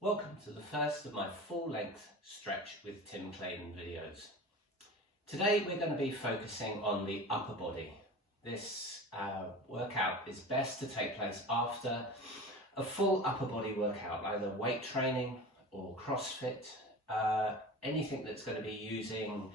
Welcome to the first of my full-length Stretch with Tim Claydon videos. Today we're going to be focusing on the upper body. This workout is best to take place after a full upper body workout, either weight training or CrossFit, anything that's going to be using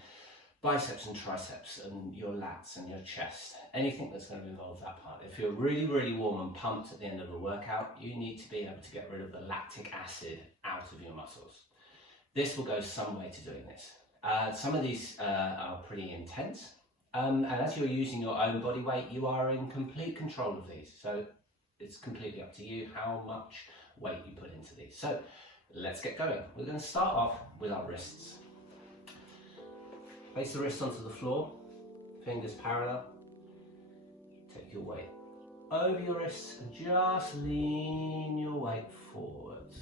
biceps and triceps and your lats and your chest, anything that's going to involve that part. If you're really warm and pumped at the end of a workout, you need to be able to get rid of the lactic acid out of your muscles. This will go some way to doing this. Some of these are pretty intense, and as you're using your own body weight, you are in complete control of these, so it's completely up to you how much weight you put into these. So let's get going. We're going to start off with our wrists. Place the wrists onto the floor, fingers parallel. Take your weight over your wrists and just lean your weight forwards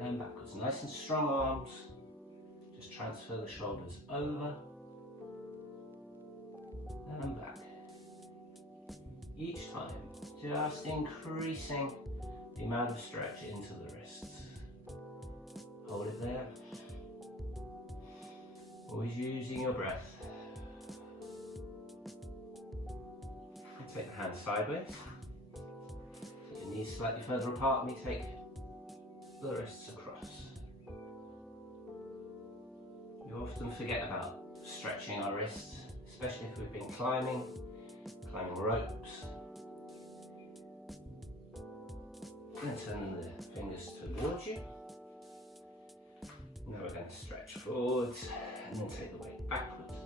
and backwards. Nice and strong arms. Just transfer the shoulders over and back. Each time, just increasing the amount of stretch into the wrists. Hold it there. Always using your breath. Take the hands sideways. Take your knees slightly further apart. And we take the wrists across. We often forget about stretching our wrists, especially if we've been climbing ropes. And turn the fingers towards you. Now we're going to stretch forwards and then take the weight backwards.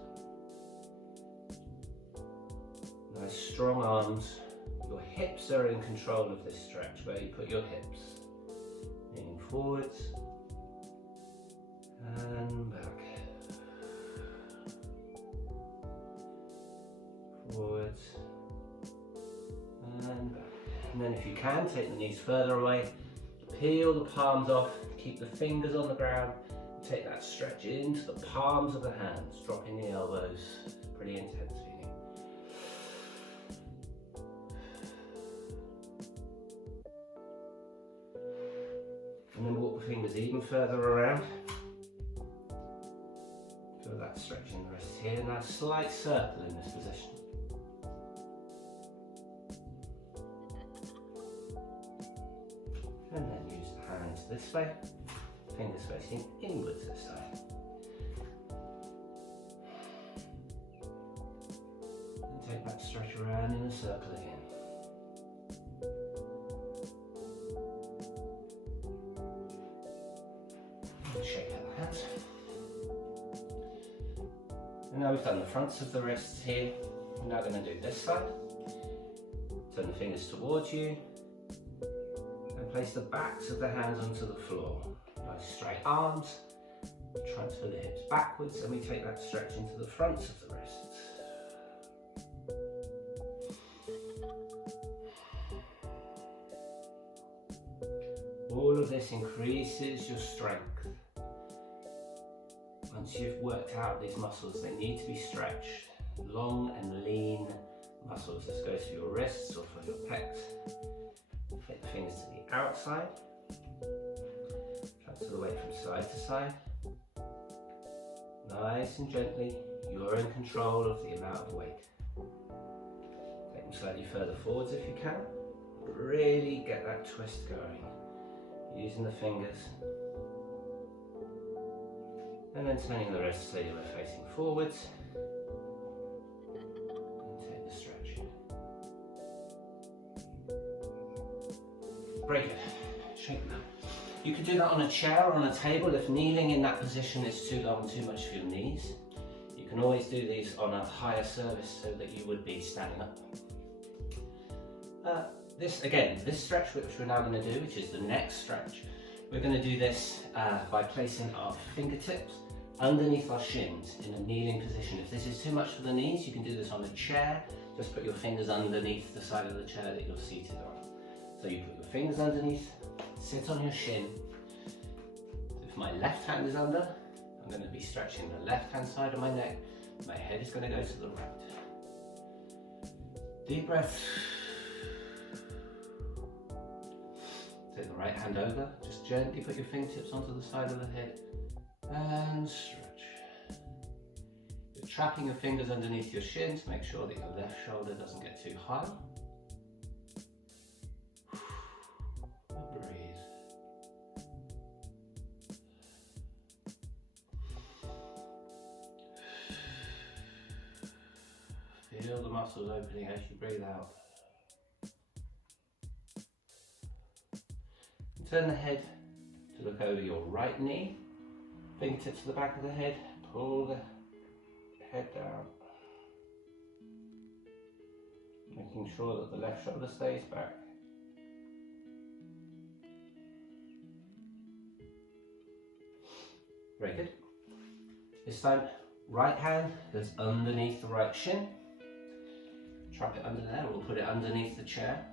Nice strong arms. Your hips are in control of this stretch, where you put your hips. Leaning forwards and back. Forwards and back. And then if you can, take the knees further away. Peel the palms off. Keep the fingers on the ground. Take that stretch into the palms of the hands, dropping the elbows. Pretty intense feeling. And then walk the fingers even further around. Feel that stretch in the wrists here. Now slight circle in this position. And then use the hands this way. Fingers facing inwards this side. And take that stretch around in a circle again. And shake out the hands. And now we've done the fronts of the wrists here. We're now going to do this side. Turn the fingers towards you. And place the backs of the hands onto the floor. Nice straight arms, transfer the hips backwards, and we take that stretch into the fronts of the wrists. All of this increases your strength. Once you've worked out these muscles, they need to be stretched. Long and lean muscles. This goes for your wrists or for your pecs. Take the fingers to the outside. Transfer the weight from side to side. Nice and gently, you're in control of the amount of weight. Take them slightly further forwards if you can. Really get that twist going, using the fingers. And then turning the wrists so you're facing forwards. And take the stretch. Break it, shake them out. You can do that on a chair or on a table if kneeling in that position is too long, too much for your knees. You can always do these on a higher surface so that you would be standing up. This stretch which we're now going to do, which is the next stretch, we're going to do this by placing our fingertips underneath our shins in a kneeling position. If this is too much for the knees, you can do this on a chair. Just put your fingers underneath the side of the chair that you're seated on. So you put your fingers underneath, sit on your shin. If my left hand is under, I'm going to be stretching the left hand side of my neck. My head is going to go to the right. Deep breath. Take the right hand over, just gently put your fingertips onto the side of the head and stretch. You're trapping your fingers underneath your shin to make sure that your left shoulder doesn't get too high. Breathe. Feel the muscles opening as you breathe out. Turn the head to look over your right knee, fingertips to the back of the head, pull the head down, making sure that the left shoulder stays back. Very good. This time, right hand goes underneath the right shin, trap it under there, we'll put it underneath the chair,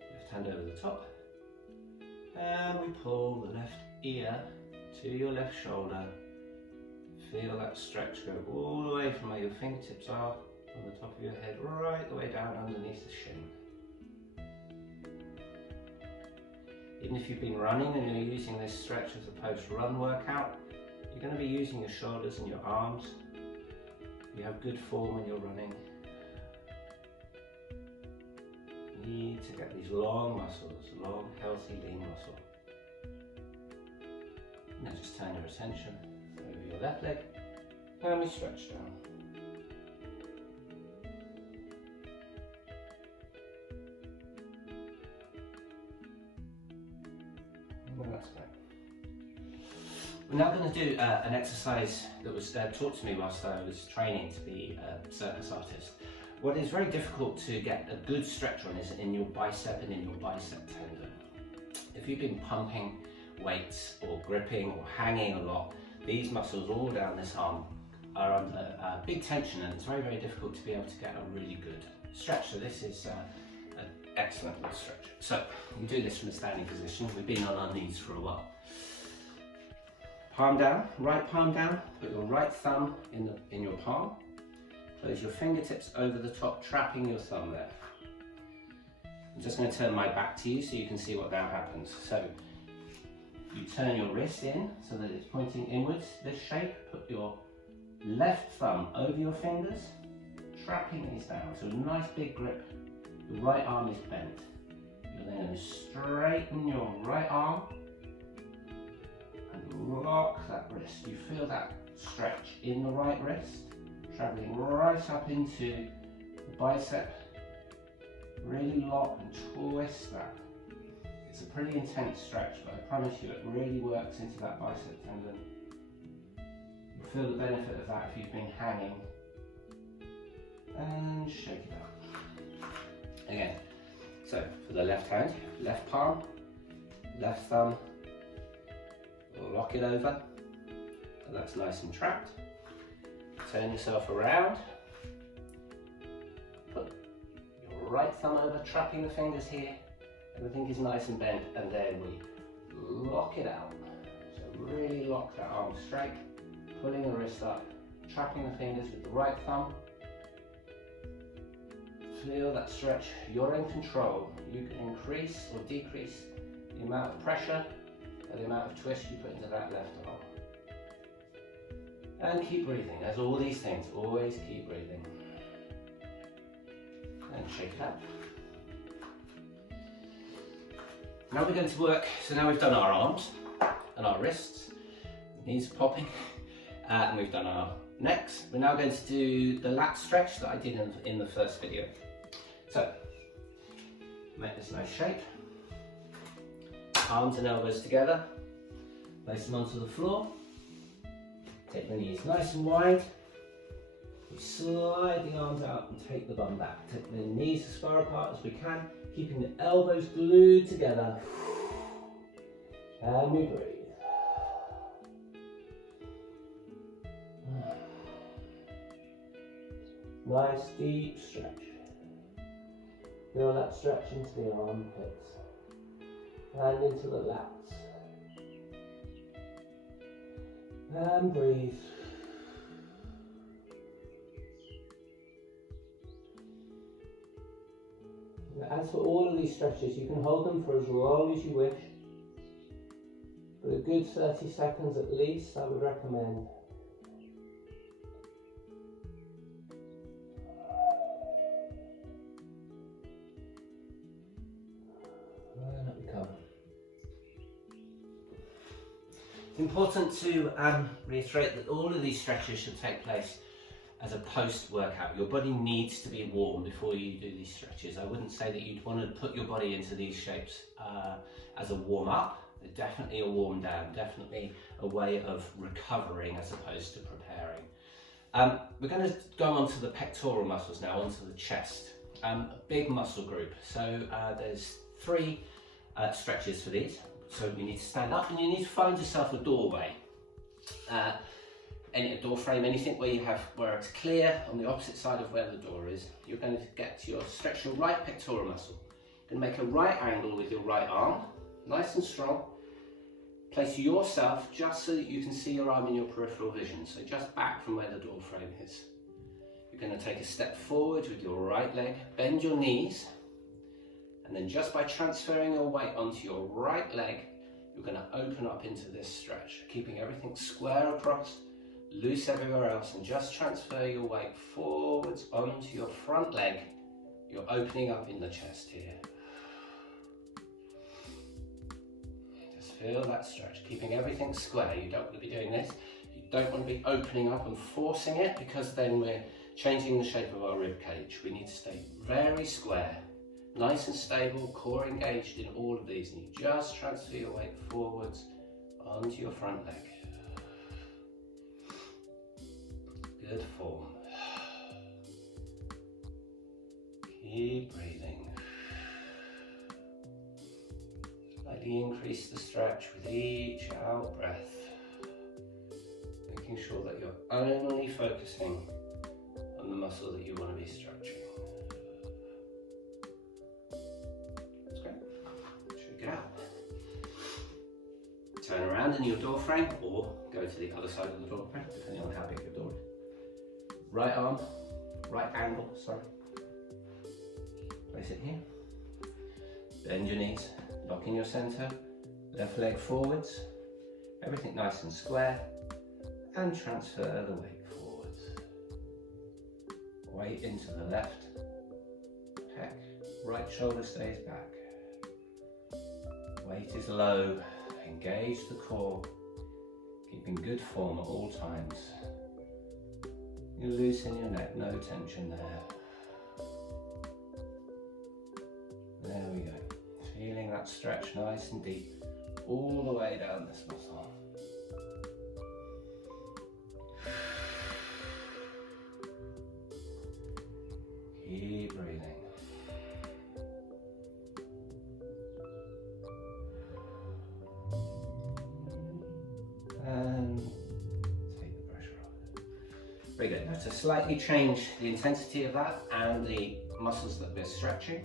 left hand over the top. And we pull the left ear to your left shoulder. Feel that stretch go all the way from where your fingertips are on the top of your head, right the way down underneath the shin. Even if you've been running and you're using this stretch as a post-run workout, you're going to be using your shoulders and your arms. You have good form when you're running. Need to get these long muscles, long, healthy, lean muscle. Now just turn your attention over your left leg and we stretch down. And that's fine. We're now going to do an exercise that was taught to me whilst I was training to be a circus artist. What is very difficult to get a good stretch on is in your bicep and in your bicep tendon. If you've been pumping weights or gripping or hanging a lot, these muscles all down this arm are under big tension, and it's very, very difficult to be able to get a really good stretch. So this is an excellent little stretch. So you do this from a standing position. We've been on our knees for a while. Palm down, right palm down, put your right thumb in your palm. Close your fingertips over the top, trapping your thumb there. I'm just going to turn my back to you so you can see what now happens. So you turn your wrist in so that it's pointing inwards, this shape. Put your left thumb over your fingers, trapping these down. So a nice big grip. Your right arm is bent. You're then going to straighten your right arm and lock that wrist. You feel that stretch in the right wrist, traveling right up into the bicep. Really lock and twist that. It's a pretty intense stretch, but I promise you it really works into that bicep tendon. You'll feel the benefit of that if you've been hanging. And shake it up. Again, so for the left hand, left palm, left thumb, lock it over, and that's nice and trapped. Turn yourself around, put your right thumb over, trapping the fingers here, everything is nice and bent, and then we lock it out. So really lock that arm straight, pulling the wrist up, trapping the fingers with the right thumb. Feel that stretch, you're in control. You can increase or decrease the amount of pressure and the amount of twist you put into that left arm. And keep breathing. As all these things, always keep breathing. And shake it up. Now we're going to work, so now we've done our arms and our wrists, knees are popping, and we've done our necks. We're now going to do the lat stretch that I did in the first video. So, make this nice shape. Arms and elbows together, place them onto the floor. Take the knees nice and wide. We slide the arms out and take the bum back. Take the knees as far apart as we can, keeping the elbows glued together. And we breathe. Nice deep stretch. Feel that stretch into the armpits and into the lats. And breathe. As for all of these stretches, you can hold them for as long as you wish, but a good 30 seconds at least I would recommend. And up we come. It's important to reiterate that all of these stretches should take place as a post-workout. Your body needs to be warm before you do these stretches. I wouldn't say that you'd want to put your body into these shapes as a warm-up. They're definitely a warm-down, definitely a way of recovering as opposed to preparing. We're going to go on to the pectoral muscles now, onto the chest. A big muscle group. So there's 3 stretches for these. So you need to stand up and you need to find yourself a doorway. A door frame, anything where it's clear on the opposite side of where the door is. You're going to stretch your right pectoral muscle. You're going to make a right angle with your right arm, nice and strong. Place yourself just so that you can see your arm in your peripheral vision, so just back from where the door frame is. You're going to take a step forward with your right leg, bend your knees, and then just by transferring your weight onto your right leg, you're going to open up into this stretch, keeping everything square across, loose everywhere else, and just transfer your weight forwards onto your front leg. You're opening up in the chest here. Just feel that stretch, keeping everything square. You don't want to be doing this. You don't want to be opening up and forcing it, because then we're changing the shape of our rib cage. We need to stay very square, nice and stable, core engaged in all of these, and you just transfer your weight forwards onto your front leg. Good form. Keep breathing. Slightly increase the stretch with each out breath, making sure that you're only focusing on the muscle that you want to be stretching. That's great. Shake it out. Turn around in your door frame or go to the other side of the door frame, depending on how big your door is. Right arm, right angle, place it here. Bend your knees, lock in your center, left leg forwards, everything nice and square, and transfer the weight forwards. Weight into the left pec, right shoulder stays back. Weight is low, engage the core, keeping good form at all times. You loosen your neck, no tension there. There we go. Feeling that stretch nice and deep all the way down this muscle. Keep breathing. And take the pressure off. Very good. Now to slightly change the intensity of that and the muscles that we're stretching,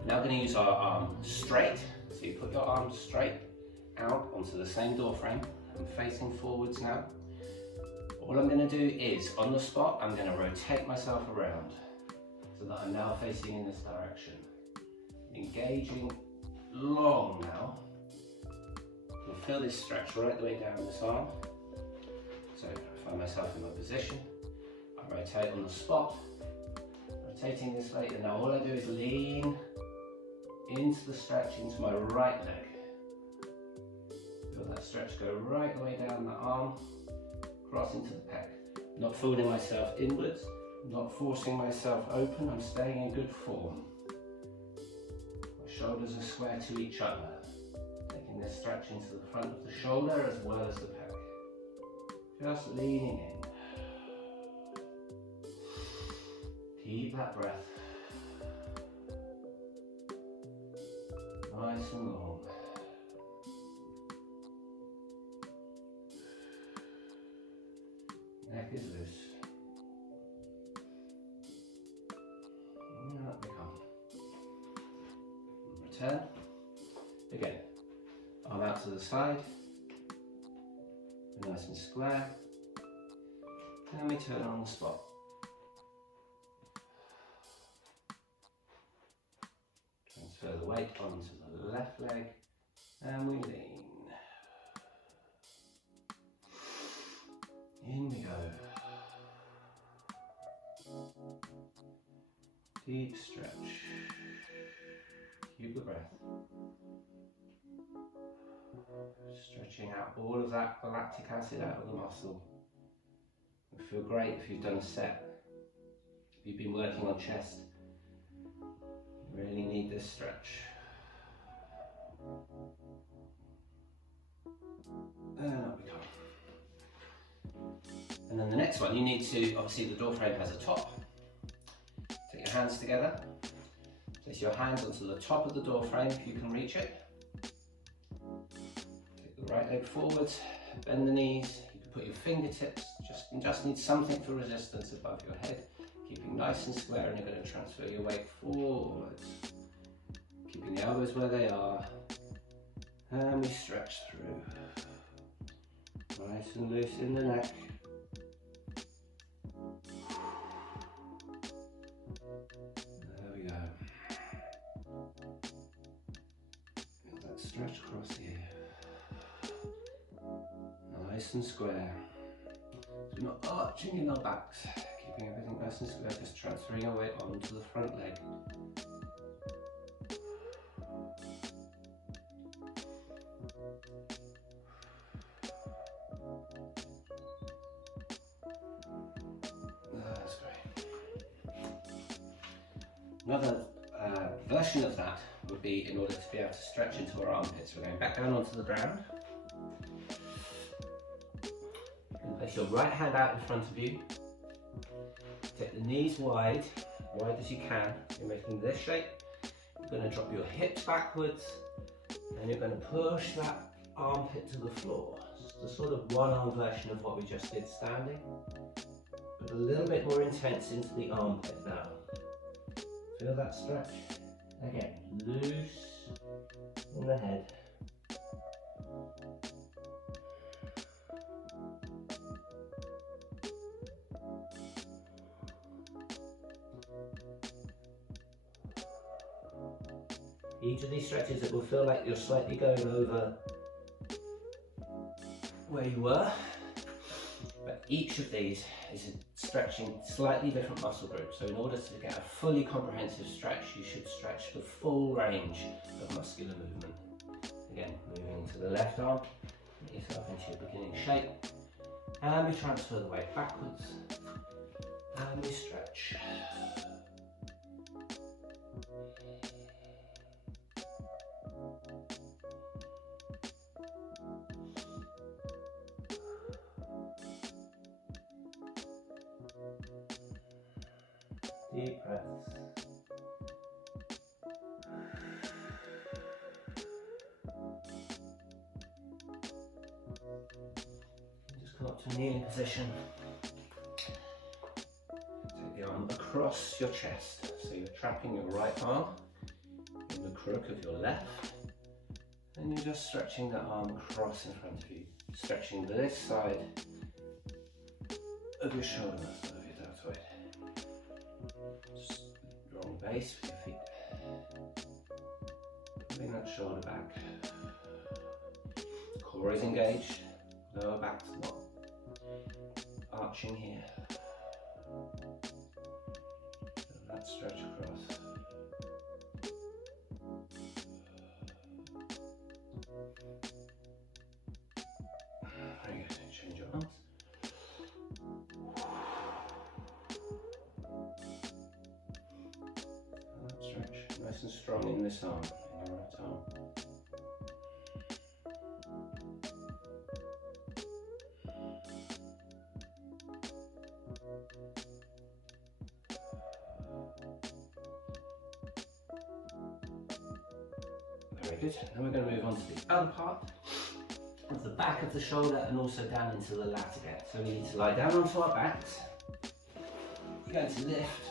we're now going to use our arm straight. So you put your arm straight out onto the same door frame. I'm facing forwards now. All I'm going to do is, on the spot, I'm going to rotate myself around so that I'm now facing in this direction. Engaging long now. You'll feel this stretch right the way down this arm. So I find myself in my position. I rotate on the spot. Rotating this later. Now all I do is lean into the stretch into my right leg. Feel that stretch go right the way down the arm, cross into the pec. Not fooling myself inwards, not forcing myself open, I'm staying in good form. My shoulders are square to each other. Taking this stretch into the front of the shoulder as well as the pec. Just leaning in. Keep that breath. Nice and long. Neck is loose. And up we come. Return. Again. Arm out to the side. Nice and square. And we turn on the spot. Transfer the weight onto the left leg and we lean. In we go. Deep stretch. Keep the breath. Stretching out all of that lactic acid out of the muscle. It'll feel great if you've done a set. If you've been working on chest, you really need this stretch. And up we go. And then the next one, you need to, obviously the door frame has a top. Take your hands together. Place your hands onto the top of the door frame if you can reach it. Take the right leg forward, bend the knees. You can put your fingertips, you just need something for resistance above your head. Keeping nice and square, and you're going to transfer your weight forwards. Keeping the elbows where they are. And we stretch through. Nice and loose in the neck. There we go. Feel that stretch across here. Nice and square. So we're not arching in our backs. Keeping everything nice and square, just transferring your weight onto the front leg. That's great. Another version of that would be, in order to be able to stretch into our armpits, we're going back down onto the ground. And place your right hand out in front of you. Take the knees wide as you can. You're making this shape. You're going to drop your hips backwards and you're going to push that armpit to the floor. It's the sort of one-arm version of what we just did standing, but a little bit more intense into the armpit now. Feel that stretch? Again, loose in the head. Each of these stretches, it will feel like you're slightly going over where you were, but each of these is stretching slightly different muscle groups. So in order to get a fully comprehensive stretch, you should stretch the full range of muscular movement. Again, moving to the left arm, get yourself into your beginning shape, and we transfer the weight backwards, and we stretch. Deep breaths. Just come up to a kneeling position. Take the arm across your chest. So you're trapping your right arm in the crook of your left. And you're just stretching the arm across in front of you. Stretching this side of your shoulder muscle of your deltoid. Strong base with your feet. Pulling that shoulder back. Core is engaged. Lower back's not arching here. So that stretch across. Very good. Change your arms. Stretch nice and strong in this arm, in your right arm. Very good. Then we're going to move on to the other part of the back of the shoulder and also down into the lat again. So we need to lie down onto our backs. You're going to lift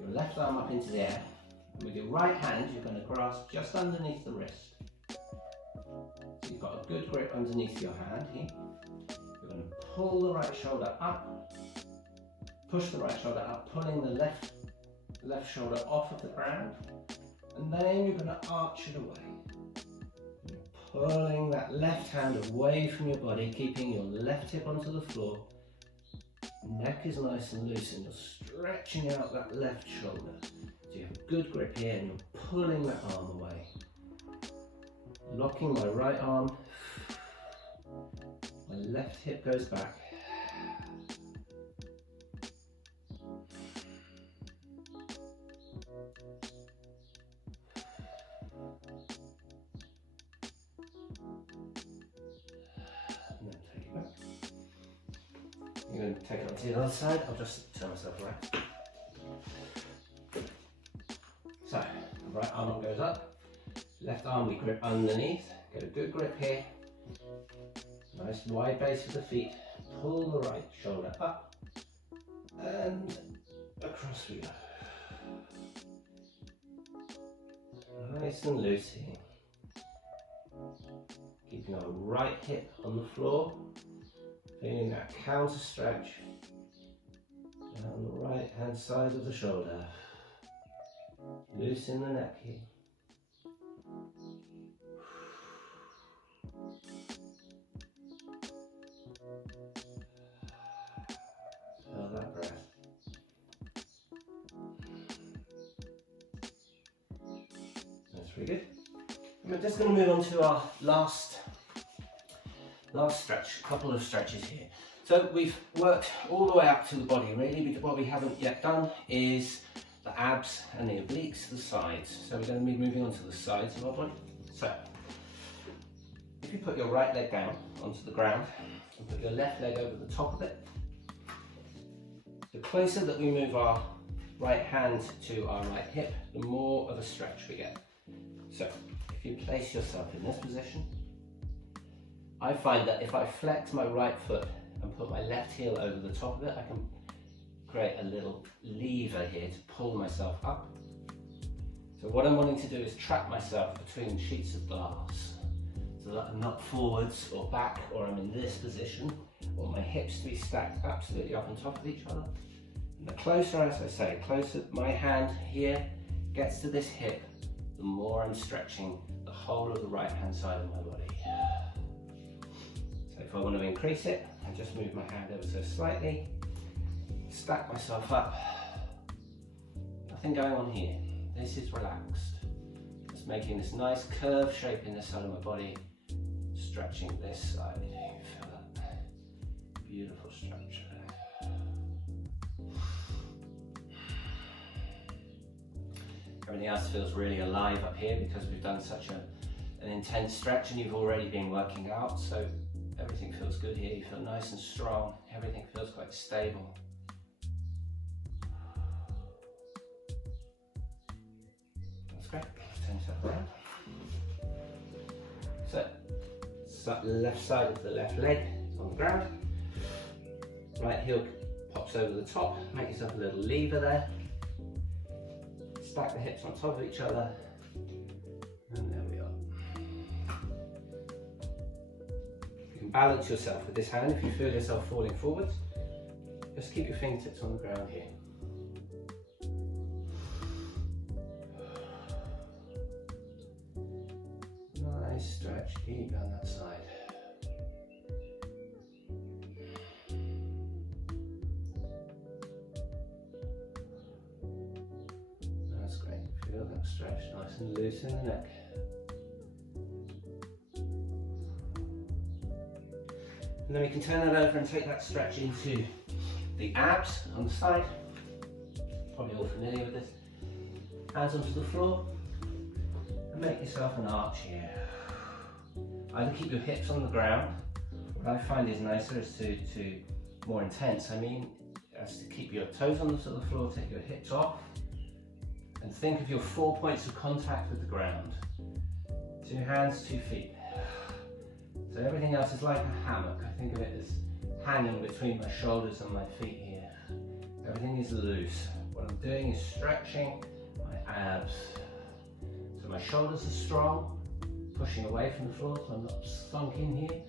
your left arm up into the air. With your right hand, you're going to grasp just underneath the wrist. So you've got a good grip underneath your hand here. You're going to pull the right shoulder up, push the right shoulder up, pulling the left shoulder off of the ground, And then you're going to arch it away. Pulling that left hand away from your body, keeping your left hip onto the floor. Neck is nice and loose and you're stretching out that left shoulder. So you have a good grip here and you're pulling that arm away. Locking my right arm. My left hip goes back. I'm going to take it onto the other side. I'll just turn myself around. So, the right arm goes up, left arm we grip underneath, get a good grip here. Nice wide base of the feet. Pull the right shoulder up and across we go. Nice and loose here. Keeping our right hip on the floor. Feeling that counter stretch down the right hand side of the shoulder. Loosen the neck here. Feel that breath. That's pretty good. And we're just going to move on to our last stretch, a couple of stretches here. So we've worked all the way up to the body really, but what we haven't yet done is the abs and the obliques, the sides. So we're going to be moving on to the sides of our body. So if you put your right leg down onto the ground and put your left leg over the top of it, the closer that we move our right hand to our right hip, the more of a stretch we get. So if you place yourself in this position, I find that if I flex my right foot and put my left heel over the top of it, I can create a little lever here to pull myself up. So what I'm wanting to do is trap myself between sheets of glass so that I'm not forwards or back, or I'm in this position, or my hips to be stacked absolutely up on top of each other. And the closer, as I say, closer my hand here gets to this hip, the more I'm stretching the whole of the right hand side of my body. So if I want to increase it, I just move my hand ever so slightly, stack myself up. Nothing going on here. This is relaxed. Just making this nice curved shape in this side of my body, stretching this side. Feel that beautiful stretch there. Everything else feels really alive up here because we've done such an intense stretch and you've already been working out, so everything feels good here. You feel nice and strong. Everything feels quite stable. That's great. Turn yourself around. So, left side of the left leg is on the ground. Right heel pops over the top. Make yourself a little lever there. Stack the hips on top of each other. And there we are. You can balance yourself with this hand if you feel yourself falling forwards. Just keep your fingertips on the ground here. Nice stretch deep down that side. That's great. Feel that stretch nice and loose in the neck. And then we can turn that over and take that stretch into the abs on the side. Probably all familiar with this. Hands onto the floor and make yourself an arch here. Either keep your hips on the ground. What I find is nicer is to more intense, as to keep your toes on the floor, take your hips off, and think of your 4 points of contact with the ground. 2 hands, 2 feet. So everything else is like a hammock. I think of it as hanging between my shoulders and my feet here. Everything is loose. What I'm doing is stretching my abs. So my shoulders are strong, pushing away from the floor so I'm not sunk in here.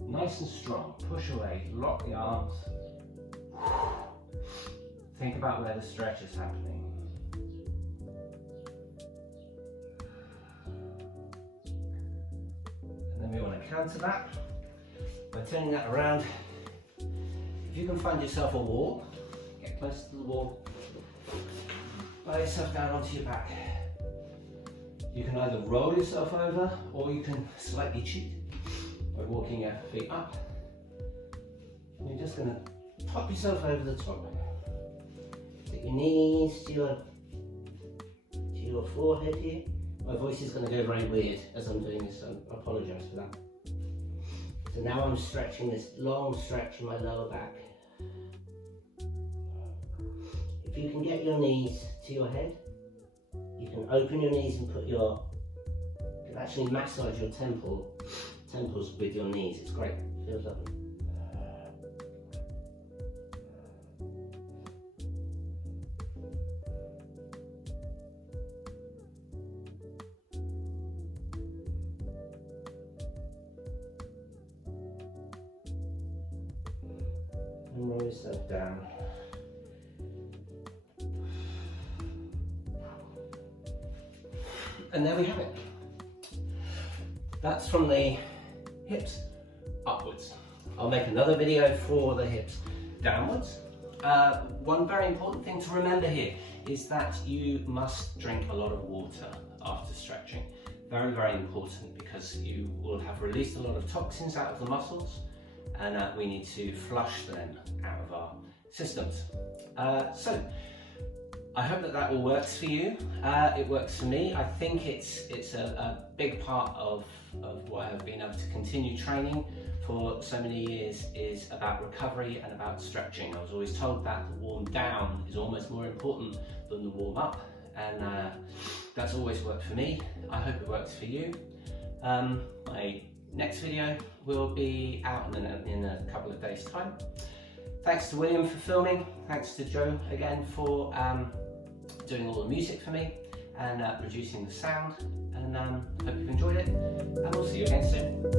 Nice and strong, push away, lock the arms. Think about where the stretch is happening. counter that by turning that around. If you can find yourself a wall, get close to the wall, lay yourself down onto your back. You can either roll yourself over or you can slightly cheat by walking your feet up. And you're just going to pop yourself over the top. Take your knees to your forehead here. My voice is going to go very weird as I'm doing this, so I apologise for that. So now I'm stretching this long stretch in my lower back. If you can get your knees to your head, you can open your knees and you can actually massage your temples with your knees. It's great, it feels lovely. And roll yourself down. And there we have it. That's from the hips upwards. I'll make another video for the hips downwards. One very important thing to remember here is that you must drink a lot of water after stretching. Very, very important, because you will have released a lot of toxins out of the muscles, and we need to flush them out of our systems. So I hope that all works for you. It works for me. I think it's a big part of why I've been able to continue training for so many years is about recovery and about stretching. I was always told that the warm down is almost more important than the warm up, and that's always worked for me. I hope it works for you. My next video will be out in a couple of days' time. Thanks to William for filming. Thanks to Joe again for doing all the music for me and producing the sound. And hope you've enjoyed it. And we'll see you again soon.